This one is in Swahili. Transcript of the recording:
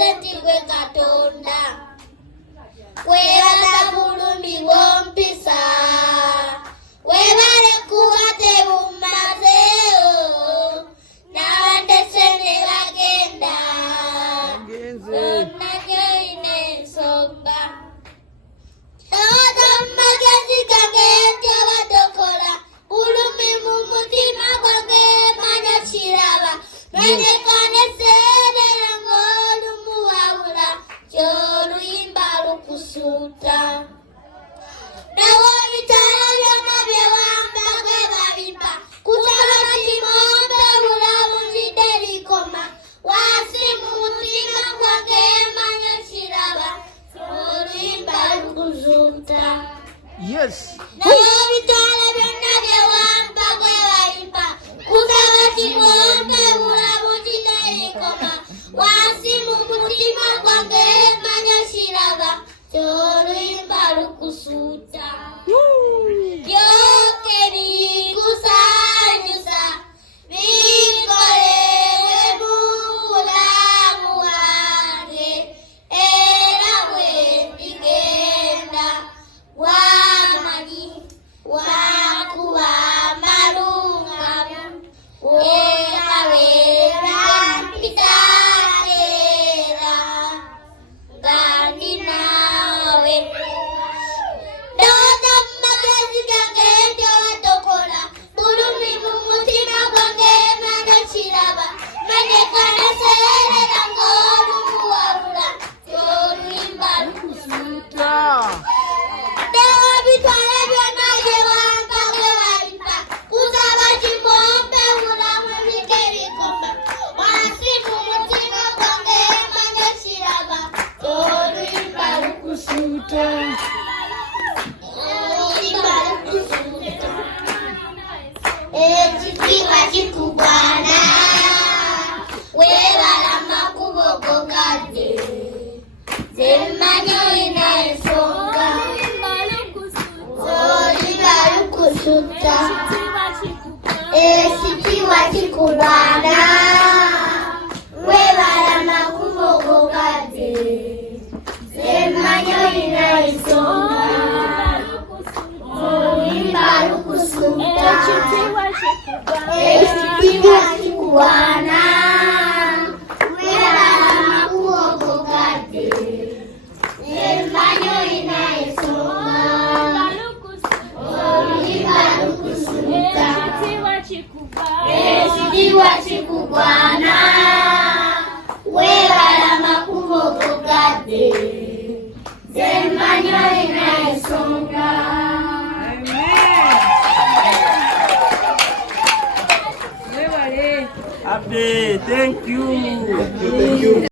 sentigwe Katonda webaza bulumi bwompisa webale kuwate bumazeyo n'abandese ne bagenda onnanyo ine ensonga oza mumagezi gange ntya badokola bulumi mu mutima gwange manya kiraba menekaneserera ng'olumuwabula ky'oluyimba lukusuuta nawo ebitala byonna bye wamba gwe babimba kusaba kimombe bulamu kidde likoma wansi mu mutima gwange manya kiraba ky'oluyimba lukusuuta nawo ebitala byonna bye wamba gwe babimba kusaba kimombe bulamu kidde likoma wansi mu mutima gwange manya kiraba ky'oluyimba lukusuuta byose bikusanyusa bikolewe mu bulamu bwange era bwe ndigenda wamanyi wakuba amalungamu wekabera mpitateera nga ndi naawe ndowooza mu magezi gange ntya badokola bulumi mu mutima gwange manya kiraba menekaneserera ng'olumuwabula ky'oluyimba lukusuuta nawo ebitala byonna bye wampa gwe babimpa kusaba kimombe bulamu bidde likoma wansi mu mutima gwange manya kiraba ky'oluyimba lukusuuta oluyimba lukusuuta ekitiibwa kikugwana weebala makubo go gadde ze mmanyi olina ensonga oluyimba lukusuuta ekitiibwa kikugwana weebala makubo go gadde ze mmanyi olina ensonga oluyimba lukusuuta ekitiibwa kikugwana weebala makubo go gadde ze mmanyi olina ensonga oluyimba lukusuuta ekitiibwa kikugwana weebala makubo go gadde ze mmanyi olina ensonga. Abdi, thank you.